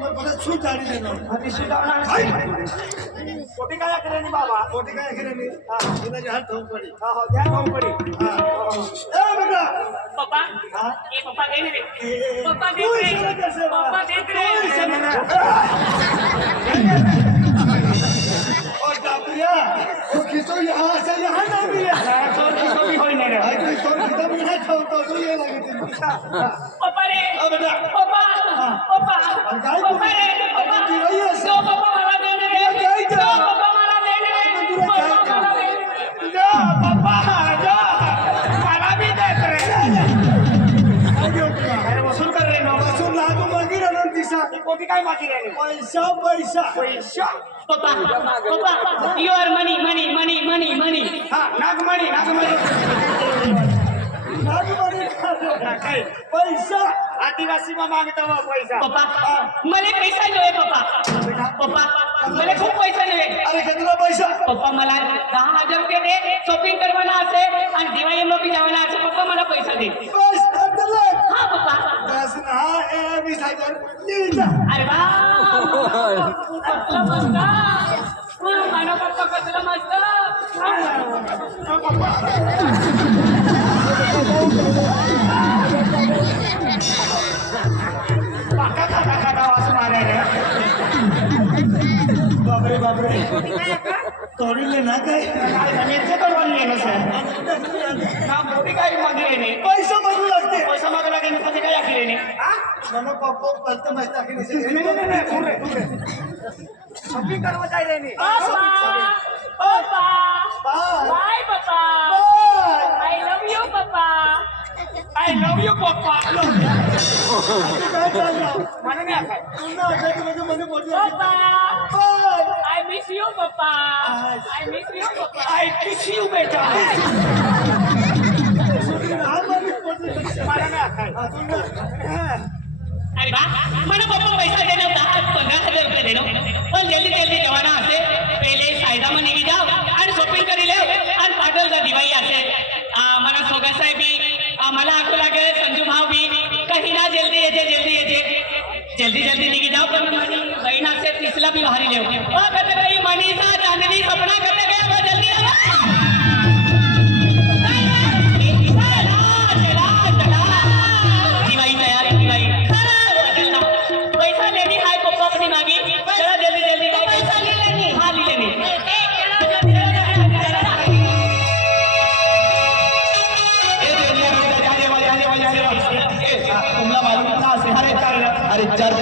Election मग मला suit झाली देणार आणि शिकवणार पोटी काय अखेर बाबा मोठी काय केली हा तिला हात ठेवून पडी हा हो द्या भाऊ पडी हा ए बेटा पप्पा हा? ए पप्पा दे रे ए, पप्पा तू देख रे इशारा कैसे मारा? पप्पा देख रे तू इशारा- और डाबरिया, वो खिसो यहाँ से यहाँ डाबरिया। चोर खिसोबी होई नाही रे आई तो इसको खिसो भी नहीं छोड़ता, तू ये लगी थी। पप्पा रे हाँ बेटा, पप्पा पप्पा काय पप्पा रे पप्पा तू दिवाळी असेल. दो पप्पा मला दे रे काय दो काय? पप्पा मला दे रे तुला काय पप्पा मला दे रे जा पप्पा जा मला भी देत रे काय घेऊ तुला? अरे वसूल कर रे काय मागी रे पैसा पैसा पैसा पप्पा पप्पा you are money money money money money हा नागमणी नागमणी लागू मागी खाणार. काय पैसा. आदिवासी मा मागतो बा पैसा. पप्पा मला पैसा नव्हे पप्पा. पप्पा मला खूप पैसा नव्हे अरे कितना पैसा? पप्पा मला दहा हजार रुपये दे शॉपिंग करवाना असे आणि दिवाळी मध्ये जावाना असे पप्पा मला पैसा दे. बस हा पप्पा. बस ना ए वीस हजार नील जा. अरे वा. कसलं मस्त. मानव पप्पा कसलं मस्त. पाका बापरे बापरे तोडी ले ना काय जमीनचे तर बनले ना सर ना पोटी काय मागी रे ने पैसा मागू लागते पैसा मागला की म्हणजे काय आखिरे ने मला पप्पा पलत माहिती आहे की नाही नाही? नाही नाही दूर रे दूर रे शॉपिंग करवा जाय रे ने पप्पा पप्पा बाय. बाय पप्पा बाय. आय लव्ह મને અરે વાહ મને પપ્પા પૈસા દેનો તાકાત પગાર હજાર રૂપિયા દેનો પણ જલ્દી જલ્દી જવાના હશે. પહેલે સાયદામાં નીકળી જાઓ અને શોપિંગ કરી લેવ અને પાટલ દિવાળી હશે जल्दी जल्दी निकल जाओ, पर महीना से तीसरा भी भारी ले मनीषा चांदनी सपना करने गया वो जल्दी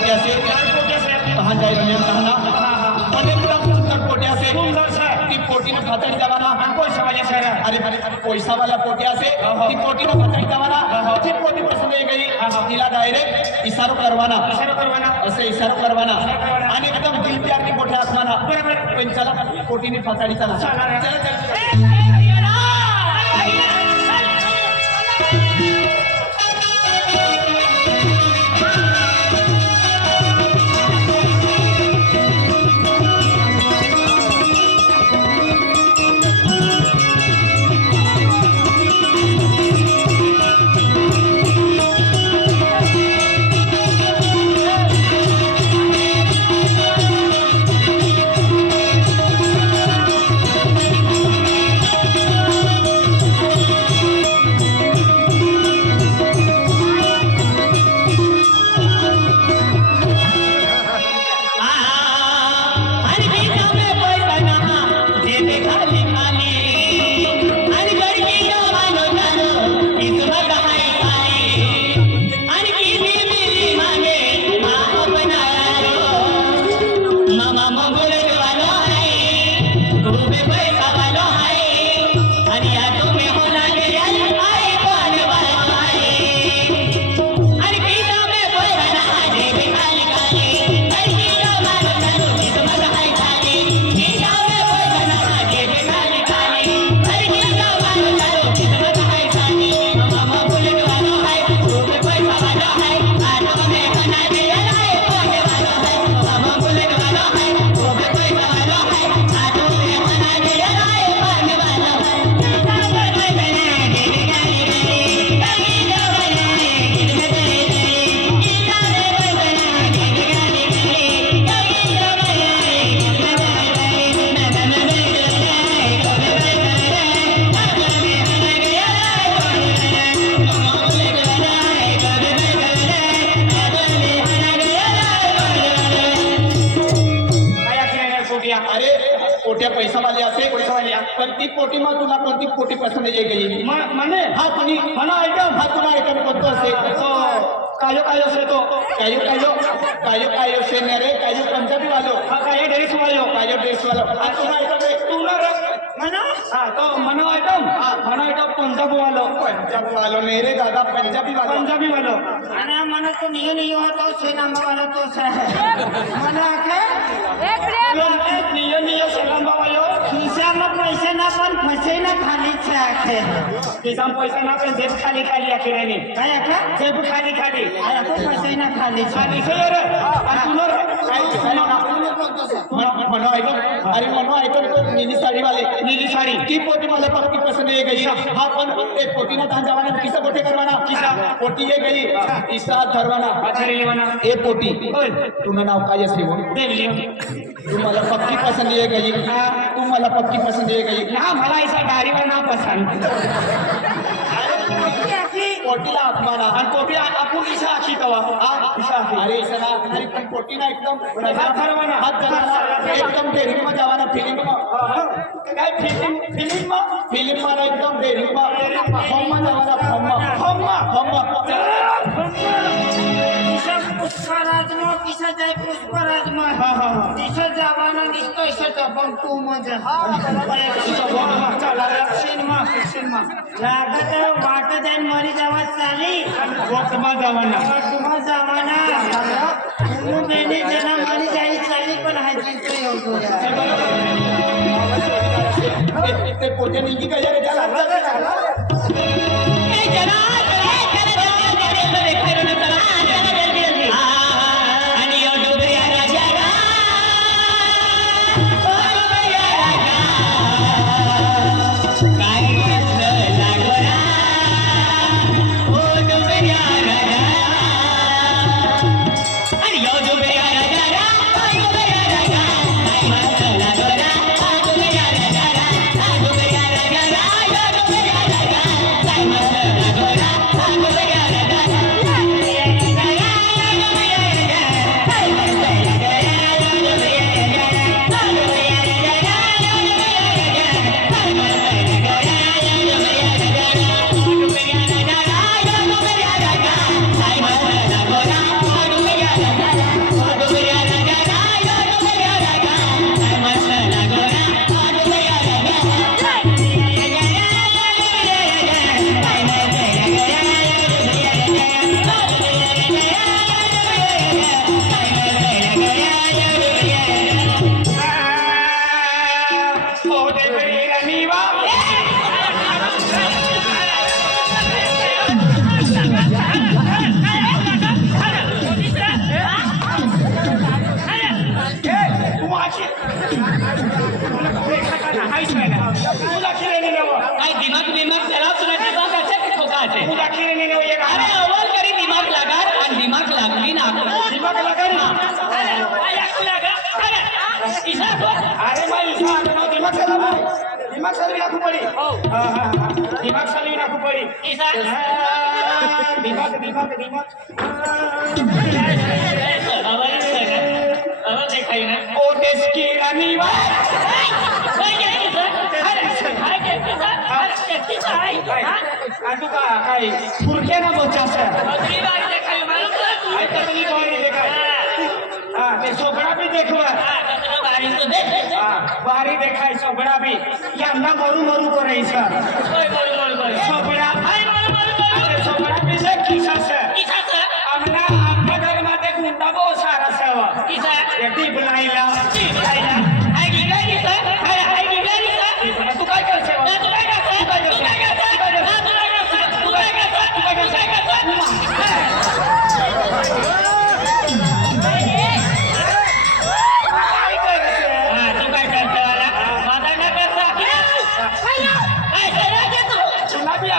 अरे जायला मेल सांगा मध्ये एकदम सुंदर पोटे असे सुंदर सर ती पोटीने फातडी जावाना पैसा माझ्या सर। अरे अरे अरे पैसावाला पोटे असे ती पोटीने फातडी जावाना ती पोटी पसंत येई गई तिला डायरेक्ट इशारो करवाना। सर्व करवाना। असे इशारो करवाना। आणि एकदम दिल प्यार की मोठ्या आसमाना. पण चला पोटीने फातडी चला। चला चला। चला समझे गेली माने हा कोणी म्हणा आयटम हा तुला आयटम कोणतो असेल कायो कायो से तो कायो कायो कायो कायो से मेरे कायो पंजाबी वालों हा कायो ड्रेस वालों कायो ड्रेस वालों वालो हा आइटम आयटम तू ना रख मना हा तो मनो आइटम हा मनो आइटम पंजाबी वालों पंजाबी वालों मेरे दादा पंजाबी वालों पंजाबी वालों अना मना तो नहीं नहीं हो तो से नंबर वाला तो से मना के एक प्लेट नहीं नहीं सलाम बाबा यो खिसा अपन फसे ना खाली छाके किसान पैसा ना अपन जेब खाली खाली आके रहने काय? आका जेब खाली खाली। आय अपन तो फसे ना खाली खाली से रे। तुमर मनो तो अरे मनो ऐको तो तो नीली साड़ी वाले। नीली साड़ी। की पोटी वाले पक्की हाँ, पसंद ये गई? हाँ पन एक पोटी ना धान जवाना किसा बोटे करवाना? किसा पोटी ये गई इसा धरवाना। अच्छा लेवाना। ए पोटी तुना नाव काय असली बोल लियो। तुम्हाला पक्की पसंद ये गई हाँ? तुम्हाला पक्की पसंद ये गई हाँ? मला ऐसा डायरी में ना पसंद पोटीला अपमाना आणि पोटी आपण इशा अशी तवा अरे सला नाही पण पोटीला एकदम एकदम डेरिंग मध्ये जावाना फिलिंग काय फिलिंग फिलिंग फिलिंग मला एकदम डेरिंग फॉर्म जावाना फॉर्म फॉर्म फॉर्म पुष्पराजमा किशा जाय पुष्पराजमा हा. पैशाचा पण तू म्हणजे लागत वाट जाईन मरी जावा चाली वकमा जावाना वकमा जावाना पूर्ण महिने जना मरी जाई चाली पण हायजीनचं येऊ ते पोटे निघी काय झाला तुला खिरेने नेवो काय दिमाग बिमाग त्याला तुला दिमाग असे की ठोका असे तुला खिरेने नेवो एक अरे अव्वल करी दिमाग लागार आणि दिमाग लागली ना दिमाग लगा ना अरे भाई दिमाग चला दिमाग चलवी नाखू पडी हा हा हा दिमाग चलवी नाखू पडी दिमाग दिमाग दिमाग आटू का काय फुरके ना बोचास आई तसली गोरी देखाय हा ते सोबडा भी देखवा हा बारी देखाय सोबडा भी यंदा मरू मरू करायचा सोबडा अरे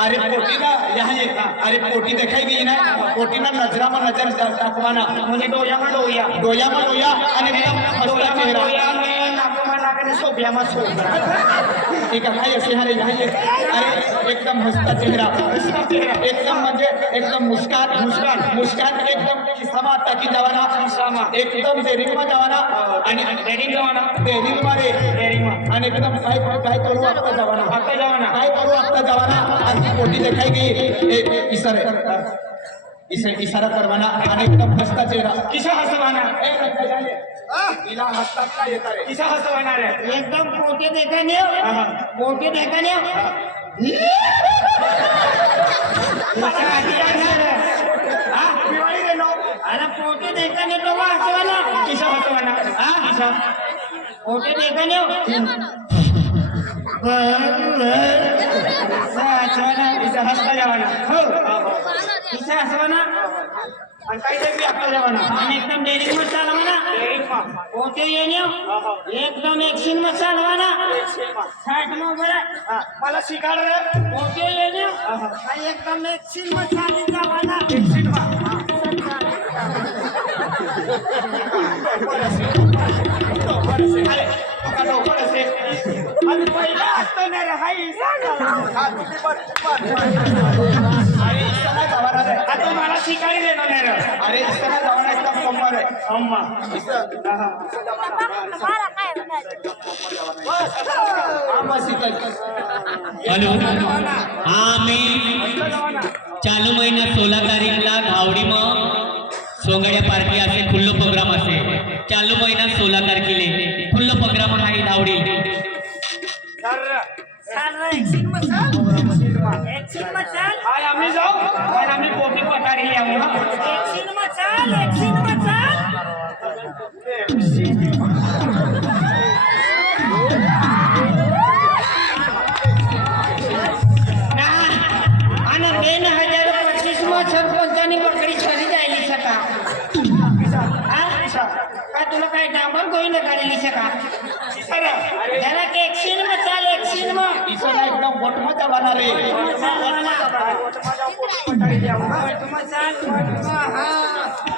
अरे पोटीला यहाँ ये अरे पोटी देखाई गई ना पोटीना नजरा में नज़र टाकवाना मुझे डोया में डोया डोया में डोया अरे डोया में चेहरा अरे एकदम हसता चेहरा। एकदम म्हणजे एकदम मुस्कान मुस्कान मुस्कान एकदम खिसामा टाकी जवाना। खिसामा एकदम डेरिंग मा आणि डेरिंग जवाना। डेरिंग मध्ये डेरिंग आणि एकदम काय काय करू आपका जवाना। आपका जवाना। काय करू आपका जवाना। आणि कोटी देखाई गई. ए इशारे. इसे इशारा करवाना. आणि एकदम हसता चेहरा. किसा हसवाना। ए तिला हसतात का येणार आहे तिचा हसत होणार आहे एकदम मोठे देखाने मोठे देखाने दिवाळी गेलो अरे पोटे देखाने तो वा हसवाना किशा हसवाना हा? किशा पोटे देखाने हसवाना किशा हसता जावाना हो। हम्म। किशा हसवाना आणि काहीतरी बी आपल्याला म्हणा. आणि एकदम डेअरिंगमध्ये चालवाना. कोणते येणे एकदम एकशे मध्ये चालवाना. साठ मोबाईल मला शिकाड कोणते येणे आणि एकदम एकशे मध्ये चालली जावाना. एकशे आणि पहिला असताना राहायचा आता मला शिकाडी देतो नाही रे अरे इशारा जवाना एकदम कंबर है अम्मा. हा हॅलो. हा मी चालू महिना सोळा तारीखला घावडीમાં सोंगाड्या पार्टी असे खुल्लो प्रोग्राम असे चालू महिना सोळा तारखेले. खुल्लो प्रोग्राम आहे धावडी É uma. Ele é uma. Ele é uma. Ele. પટાઈ જાઉં હા.